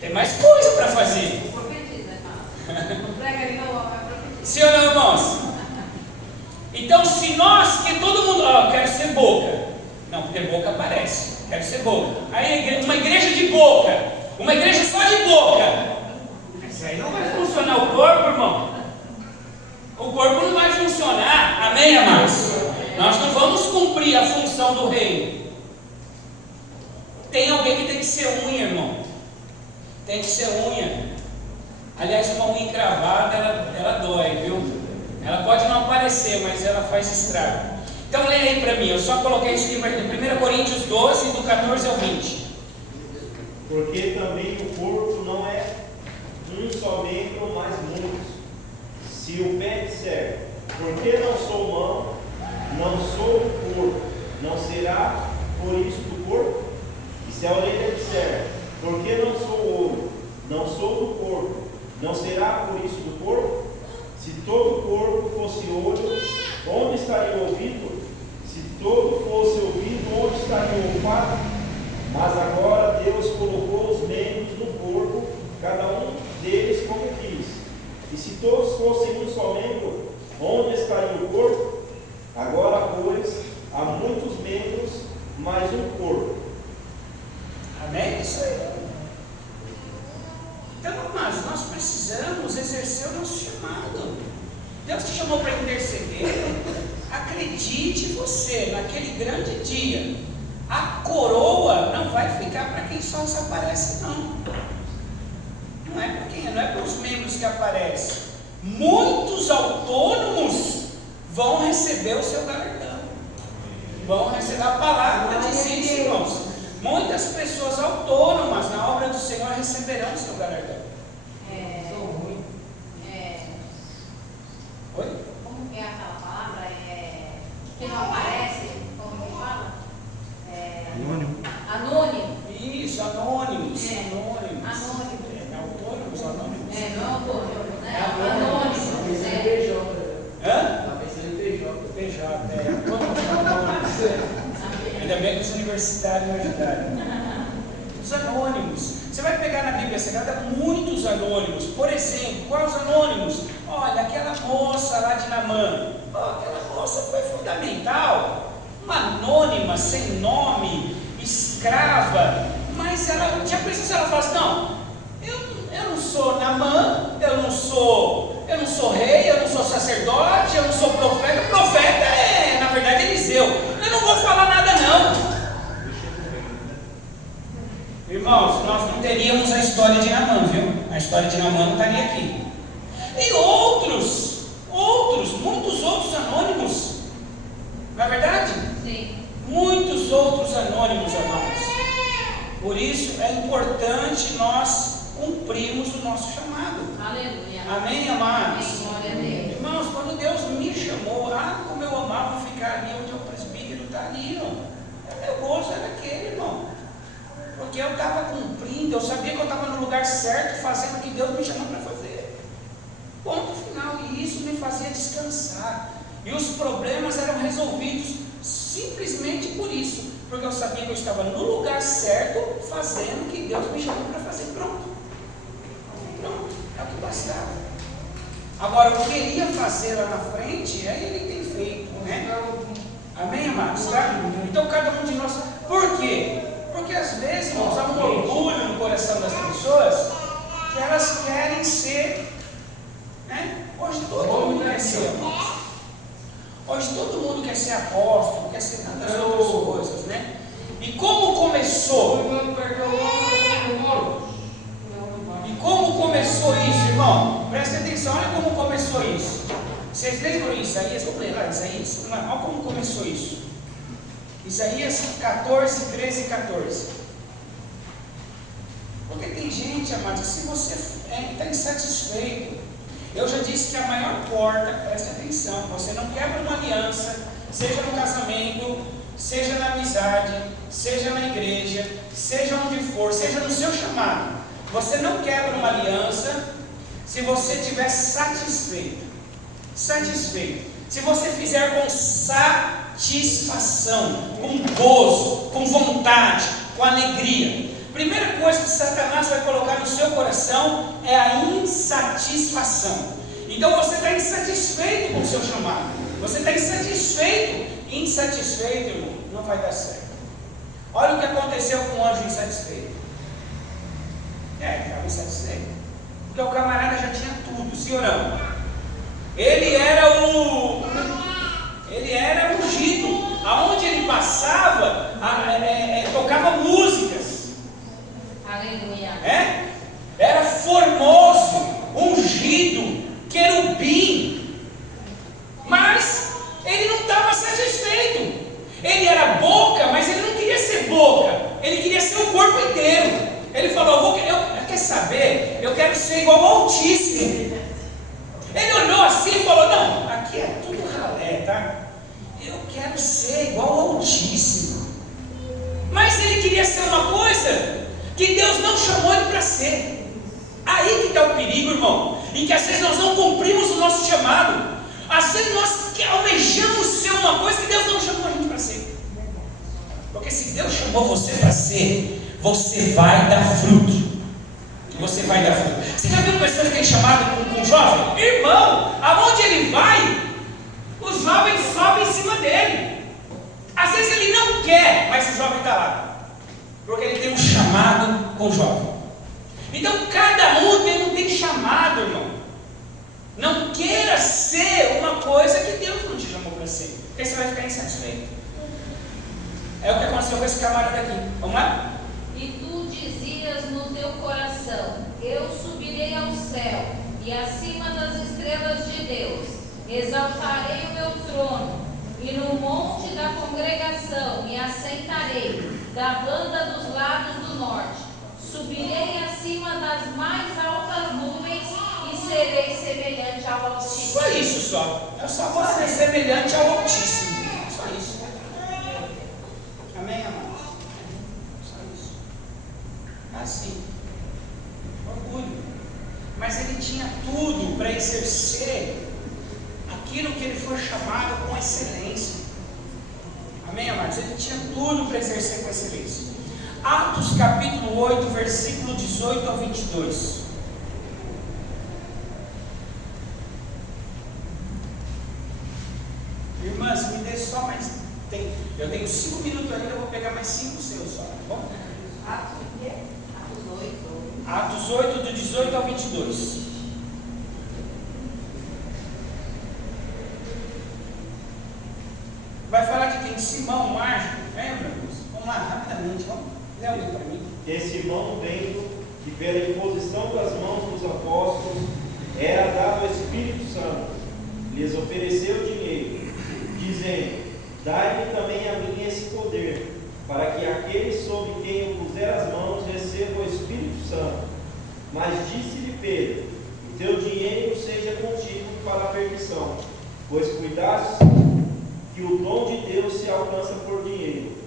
Tem mais coisa para fazer. Sim ou não, irmãos? Então, se nós, que todo mundo, eu quero ser boca. Não, porque boca aparece. Quero ser boca. Aí, uma igreja de boca. Uma igreja só de boca. Isso aí não vai funcionar o corpo, irmão. O corpo não vai funcionar. Amém, amados? Nós não vamos cumprir a função do reino. Tem alguém que tem que ser unha, irmão. Tem que ser unha. Aliás, uma unha encravada, ela dói, viu? Ela pode não aparecer, mas ela faz estrago. Então leia aí para mim, eu só coloquei isso em 1 Coríntios 12, do 14 ao 20. Porque também o corpo não é um só membro, mas muitos. Se o pé disser, porque não sou mão, não sou do corpo, não será por isso do corpo? E se a orelha disser, porque não sou olho, não sou do corpo, não será por isso do corpo? Se todo o corpo fosse olho, onde estaria o ouvido? Se todo fosse ouvido, onde estaria o olfato? Mas agora Deus colocou os membros no corpo, cada um deles como quis. E se todos fossem um só membro, onde estaria o corpo? Agora, pois, há muitos membros, mas um corpo. Amém? Isso aí. Então, mas nós precisamos exercer o nosso chamado. Deus te chamou para interceder. Acredite você, naquele grande dia, a coroa não vai ficar para quem só aparece, não. Não é para quem, não é para os membros que aparecem. Muitos autônomos vão receber o seu galardão. Vão receber a palavra de Deus, irmãos. Muitas pessoas autônomas na obra do Senhor receberão o seu galardão. Oi? Como que é aquela palavra? Que não aparece? Como que fala? Anônimo. Isso, anônimos. Anônimos. Anônimo. Autônomos, anônimos. Não é autônomo, né? Anônimo. Hã? PJ, autônomos. Ainda bem que os universitários me ajudaram. Os anônimos. Você vai pegar na Bíblia Sagrada muitos anônimos. Por exemplo, quais os anônimos? Olha, aquela moça lá de Naamã. Aquela moça foi fundamental. Uma anônima, sem nome, escrava. Mas ela tinha precisado, se ela falasse, não, eu não sou Naamã, eu não sou rei, eu não sou sacerdote, eu não sou profeta. O profeta é, na verdade, Eliseu. Eu não vou falar nada, não. Irmãos, nós não teríamos a história de Naamã, viu? A história de Naamã não estaria aqui. E muitos outros anônimos. Não é verdade? Sim. Muitos outros anônimos, amados. Por isso é importante nós cumprirmos o nosso chamado. Aleluia. Amém, amados? Amém, glória a Deus. Irmãos, quando Deus me chamou, como eu amava ficar ali onde o presbítero está ali, ó. É meu gozo E os problemas eram resolvidos simplesmente por isso, porque eu sabia que eu estava no lugar certo, fazendo o que Deus me chamou para fazer. Pronto, é o que bastava. Agora, o que ele ia fazer lá na frente, aí ele tem feito, né? Amém, amados? Tá? Então, cada um de nós. Por quê? Porque às vezes, irmãos, há um orgulho no coração das pessoas que elas querem ser, né? Hoje todo mundo quer ser, irmãos. Hoje todo mundo quer ser apóstolo, quer ser tantas outras coisas, né? E como começou? E como começou isso, irmão? Presta atenção, olha como começou isso. Vocês lembram Isaías? Vamos ler lá, Isaías. Olha como começou isso. Isaías 14, 13 e 14. Porque tem gente, amados, se você está insatisfeito, eu já disse que a maior porta, preste atenção, você não quebra uma aliança, seja no casamento, seja na amizade, seja na igreja, seja onde for, seja no seu chamado. Você não quebra uma aliança se você estiver satisfeito. Satisfeito. Se você fizer com satisfação, com gozo, com vontade, com alegria. Primeira coisa que Satanás vai colocar no seu coração é a insatisfação. Então você está insatisfeito com o seu chamado. Você está insatisfeito. Insatisfeito, irmão, não vai dar certo. Olha o que aconteceu com o anjo insatisfeito. Ele estava insatisfeito. Porque o camarada já tinha tudo, sim ou não? Ele era ungido. Aonde ele passava, tocava músicas. Aleluia. Era formoso, ungido, querubim. Mas ele não estava satisfeito. Ele era boca, mas ele não queria ser boca. Ele queria ser o corpo inteiro. Ele falou, quer saber? Eu quero ser igual ao Altíssimo. Ele olhou assim e falou, não, aqui é tudo ralé, tá? Eu quero ser igual ao Altíssimo. Mas ele queria ser uma coisa que Deus não chamou ele para ser. Aí que está o perigo, irmão, em que às vezes nós não cumprimos o nosso chamado. Às vezes nós almejamos ser uma coisa que Deus não chamou a gente para ser. Porque se Deus chamou você para ser, você vai dar fruto. Você vai dar fruto. Você já viu pessoas que têm chamado com jovem? Irmão, aonde ele vai, os jovens sobem em cima dele. Às vezes ele não quer, mas o jovem está lá. Porque ele tem um chamado com o jovem. Então cada um tem chamado, irmão. Não queira ser uma coisa que Deus não te chamou para ser. Porque você vai ficar insatisfeito. É o que aconteceu com esse camarada aqui. Vamos lá? E tu dizias no teu coração: eu subirei ao céu, e acima das estrelas de Deus exaltarei o meu trono, e no monte da congregação me assentarei, da banda dos lados do norte. Subirei acima das mais altas nuvens e serei semelhante ao Altíssimo. Só isso só. Eu só vou ser semelhante ao Altíssimo. Só isso. Amém, amados? Só isso. Assim. Orgulho. Mas ele tinha tudo para exercer aquilo que ele foi chamado com excelência. Amém, amados? Ele tinha tudo para exercer com excelência. Atos capítulo 8, versículo 18 ao 22. Irmãs, me dê só mais tempo. Eu tenho 5 minutos ainda, eu vou pegar mais 5 seus só, tá bom? Atos 8. Atos 8, do 18 ao 22. Vai falar de quem? Simão, Marco, lembra? Vamos lá, rapidamente, vamos. Lê alguém para mim. E Simão, vendo que pela imposição das mãos dos apóstolos era dado o Espírito Santo, lhes ofereceu dinheiro, dizendo: dai-me também a mim esse poder, para que aquele sobre quem eu puser as mãos receba o Espírito Santo. Mas disse-lhe Pedro: o teu dinheiro seja contigo para a perdição, pois cuidaste que o dom de Deus se alcança por dinheiro.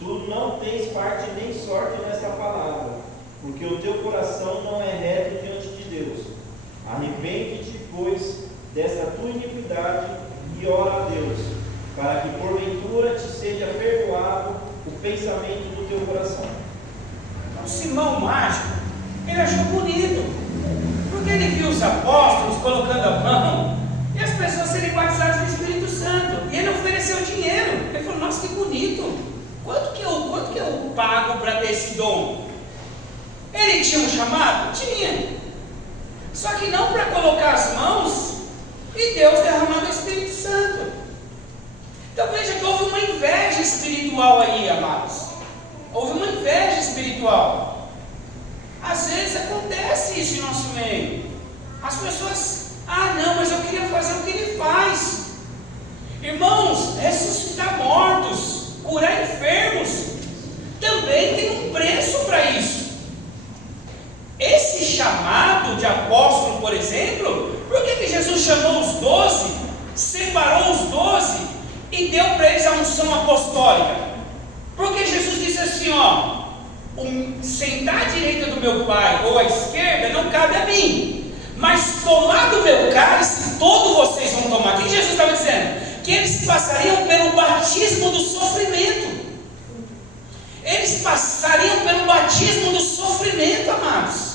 Tu não tens parte nem sorte nesta palavra, porque o teu coração não é reto diante de Deus. Arrepende-te, pois, dessa tua iniquidade, e ora a Deus, para que porventura te seja perdoado o pensamento do teu coração. Então, Simão Mágico, ele achou bonito, porque ele viu os apóstolos colocando a mão e as pessoas serem batizadas no Espírito Santo, e ele ofereceu dinheiro. Ele falou: nossa, que bonito, quanto que eu pago para ter esse dom? Ele tinha um chamado? Tinha, só que não para colocar as mãos e Deus derramar o Espírito Santo. Então veja que houve uma inveja espiritual aí, amados. Houve uma inveja espiritual. Às vezes acontece isso em nosso meio. As pessoas: ah não, mas eu queria fazer o que ele faz. Irmãos, ressuscitar mortos, curar enfermos, também tem um preço para isso. Esse chamado de apóstolo, por exemplo, por que Jesus chamou os 12, separou os 12 e deu para eles a unção apostólica? Porque Jesus disse assim: ó, sentar à direita do meu Pai ou à esquerda não cabe a mim, mas tomar do meu cálice todos vocês vão tomar. O que Jesus estava dizendo? Que eles passariam pelo batismo do sofrimento. Eles passariam pelo batismo do sofrimento, amados.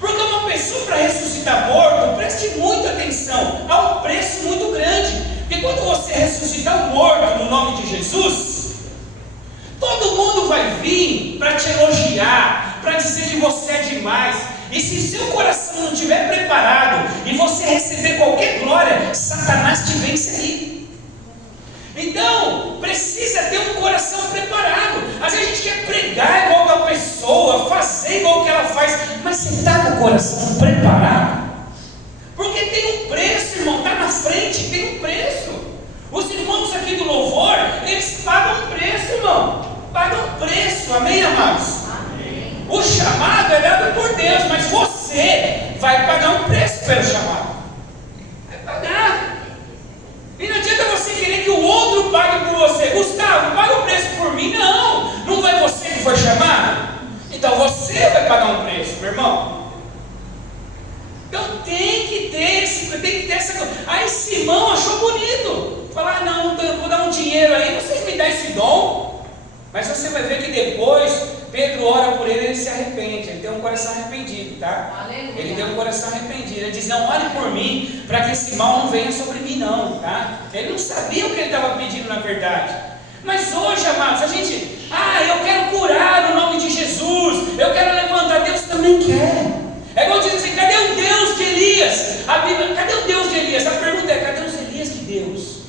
Porque uma pessoa, para ressuscitar morto, preste muita atenção, há um preço muito grande. Porque quando você ressuscitar um morto no nome de Jesus, todo mundo vai vir para te elogiar, para dizer que você é demais. E se seu coração não estiver preparado e você receber qualquer glória, Satanás te vence aí. Então, precisa ter um coração preparado. Às vezes a gente quer pregar igual a pessoa, fazer igual o que ela faz, mas você está com o coração preparado? Porque tem um preço, irmão, está na frente, tem um preço. Os irmãos aqui do louvor, eles pagam um preço, irmão. Pagam um preço, amém, amados? Amém. O chamado é dado por Deus, mas você vai pagar um preço pelo chamado. Vai pagar. E não adianta você querer que o outro pague por você. Gustavo, paga o preço por mim. Não, não vai você que foi chamado? Então você vai pagar um preço, meu irmão. Então tem que ter essa coisa. Aí Simão achou bonito. Falar: não, eu vou dar um dinheiro aí, vocês me dão esse dom. Mas você vai ver que depois Pedro ora por ele e ele se arrepende. Ele tem um coração arrependido, tá? Aleluia. Ele tem um coração arrependido. Ele diz: não, ore por mim, para que esse mal não venha sobre mim não, tá? Ele não sabia o que ele estava pedindo na verdade. Mas hoje, amados, a gente: eu quero curar no nome de Jesus, eu quero levantar. Deus também quer. É igual dizer assim: cadê o Deus de Elias? A Bíblia: cadê o Deus de Elias? A pergunta é: cadê os Elias de Deus?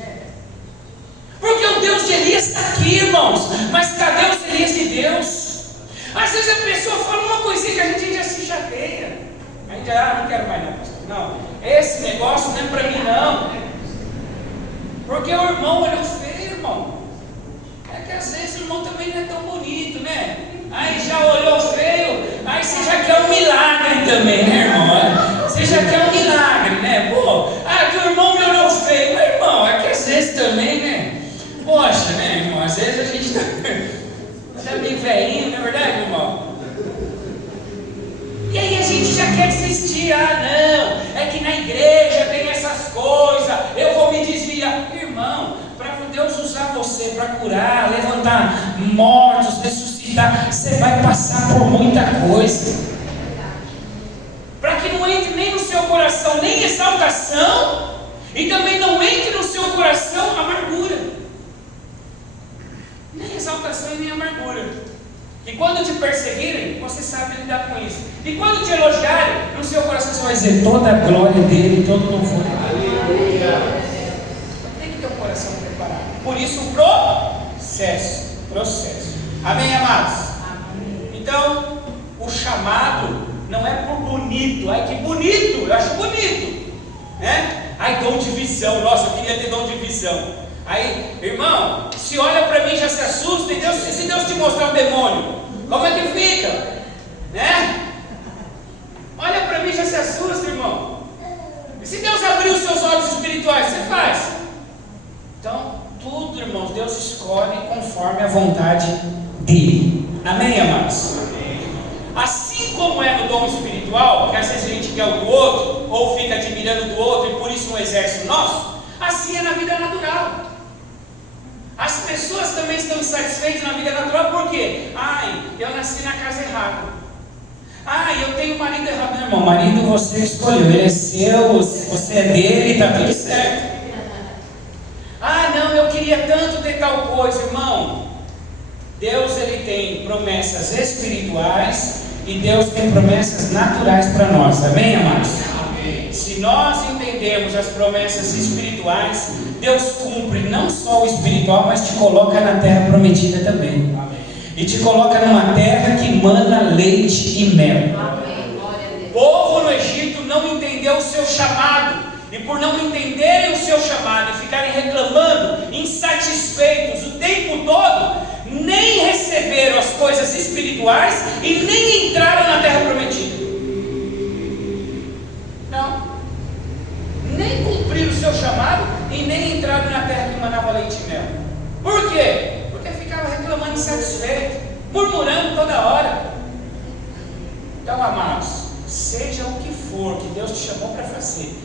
Porque o Deus de Elias está aqui, irmãos, mas cadê os Elias de Deus? Às vezes a pessoa fala uma coisinha que a gente já se chateia. A gente já: não quero mais não, pastor. Não, esse negócio não é para mim não. Porque o irmão olhou feio, irmão. É que às vezes o irmão também não é tão bonito, né? Aí já olhou feio, aí você já quer um milagre também, né, irmão? Você já quer um milagre, né? Pô, que o irmão me olhou feio. Mas, irmão, é que às vezes também, né? Poxa, né, irmão? Às vezes a gente tá meio velhinho, não é verdade, irmão? E aí a gente já quer desistir. Não, é que na igreja tem essas coisas, eu vou me desviar. Irmão, para Deus usar você para curar, levantar mortos, ressuscitar, você vai passar por muita coisa. Para que não entre nem no seu coração nem exaltação, e também não entre no seu coração amargura. Nem exaltação e nem amargura. E quando te perseguirem, você sabe lidar com isso. E quando te elogiarem, no seu coração você vai dizer: toda a glória dele, todo louvor dele. Tem que ter um coração preparado. Por isso o processo. Amém, amados? Amém. Então, o chamado não é por bonito. Ai, que bonito, eu acho bonito, né? Ai, dom de visão. Nossa, eu queria ter dom de visão. Aí, irmão, se olha para mim já se assusta. E se Deus te mostrar um demônio, como é que fica? Né? Olha para mim já se assusta, irmão. E se Deus abrir os seus olhos espirituais, você faz? Então, tudo, irmãos, Deus escolhe conforme a vontade dele. Amém, amados? Assim como é no dom espiritual, que às vezes a gente quer o do outro, ou fica admirando do outro e por isso não exerce o nosso, Assim é na vida natural. As pessoas também estão insatisfeitas na vida natural, por quê? Ai, eu nasci na casa errada. Ai, eu tenho um marido errado. Meu irmão, marido você escolheu, ele é seu, você é dele, está tudo certo. Ah, não, eu queria tanto ter tal coisa. Irmão, Deus ele tem promessas espirituais e Deus tem promessas naturais para nós, amém, amados? Amém. Se nós entendemos as promessas espirituais, Deus cumpre não só o espiritual, mas te coloca na terra prometida também. Amém. E te coloca numa terra que mana leite e mel. Amém. O povo no Egito não entendeu o seu chamado. E por não entenderem o seu chamado e ficarem reclamando, insatisfeitos o tempo todo, nem receberam as coisas espirituais e nem entraram na terra prometida. Não. Nem cumpriram o seu chamado e nem entraram na terra que manava leite e mel. Por quê? Porque ficavam reclamando insatisfeitos, murmurando toda hora. Então, amados, seja o que for que Deus te chamou para fazer,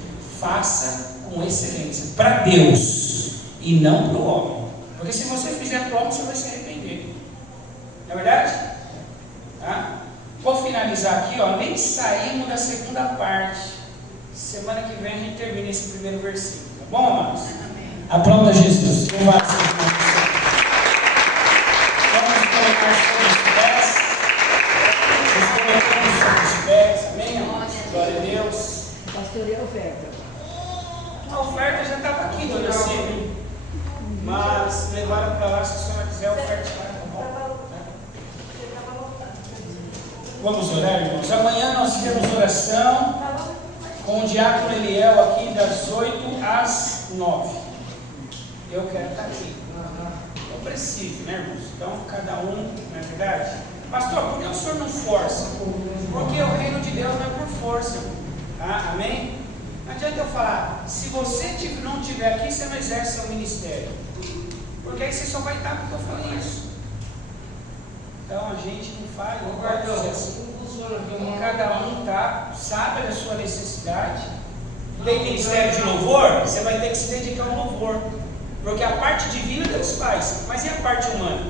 faça com excelência, para Deus e não para o homem. Porque se você fizer para o homem, você vai se arrepender. Não é verdade? Tá? Vou finalizar aqui, ó. Nem saímos da segunda parte. Semana que vem a gente termina esse primeiro versículo. Tá bom, amados? Aplauda Jesus. Vamos colocar sobre os pés. Vamos colocar sobre os pés. Amém, amados? Glória a Deus. Pastor, e a oferta? A oferta já estava aqui, dona Silvia. Mas levaram para lá, se a senhora quiser ofertar, tá bom? Vamos orar, irmãos. Amanhã nós temos oração com o diácono Eliel aqui das 8 às 9. Eu quero estar aqui. Eu preciso, né, irmãos? Então, cada um, não é verdade? Pastor, por que o senhor não força? Porque o reino de Deus não é por força. Ah, amém? Não adianta eu falar, se você não estiver aqui, você não exerce seu ministério. Porque aí você só vai estar porque eu falei isso. Então a gente não faz, não pode fazer assim. Cada um sabe da sua necessidade. Tem ministério de louvor, você vai ter que se dedicar ao louvor. Porque a parte divina Deus faz, mas e a parte humana?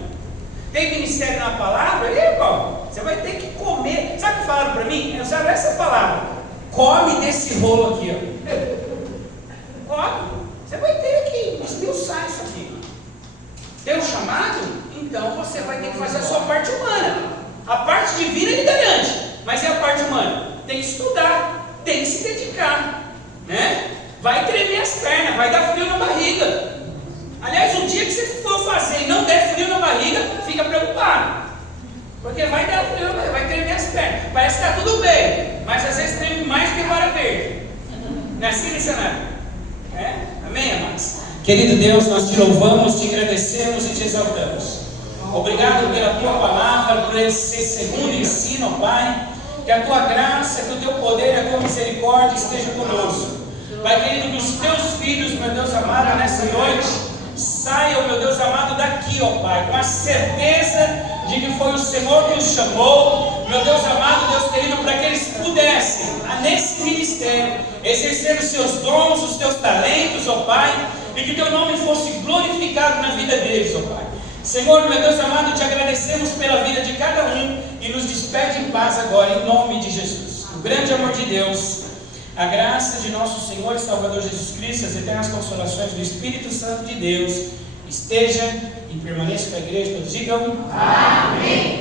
Tem ministério na palavra, e aí, Paulo? Você vai ter que comer. Sabe o que falaram para mim? Usaram essa palavra. Come desse rolo aqui, ó. Come. Você vai ter que esmiuçar isso aqui. Tem um chamado? Então você vai ter que fazer a sua parte humana. A parte divina ele garante. Mas e a parte humana? Tem que estudar, tem que se dedicar, né? Vai tremer as pernas, vai dar frio na barriga. Aliás, um dia que você for fazer e não der frio na barriga, fica preocupado. Porque vai dar frio na barriga, vai tremer as pernas. Parece que está tudo bem, mas às vezes treme mais que vara verde. Não é assim, missionário? É? Amém, amados? Querido Deus, nós te louvamos, te agradecemos e te exaltamos. Obrigado pela tua palavra, por ele ser segundo ensino, ó Pai. Que a tua graça, que o teu poder e a tua misericórdia estejam conosco. Pai querido, que os teus filhos, meu Deus amado, nessa noite, saiam, meu Deus amado, daqui, ó Pai, com a certeza de que foi o Senhor que os chamou, meu Deus amado, Deus querido, para que eles pudessem, nesse ministério, exercer os seus dons, os teus talentos, ó Pai, e que o teu nome fosse glorificado na vida deles, ó Pai. Senhor, meu Deus amado, te agradecemos pela vida de cada um e nos despede em paz agora, em nome de Jesus. O grande amor de Deus, a graça de nosso Senhor e Salvador Jesus Cristo, as eternas consolações do Espírito Santo de Deus, esteja e permaneça com a igreja. Todos digam amém.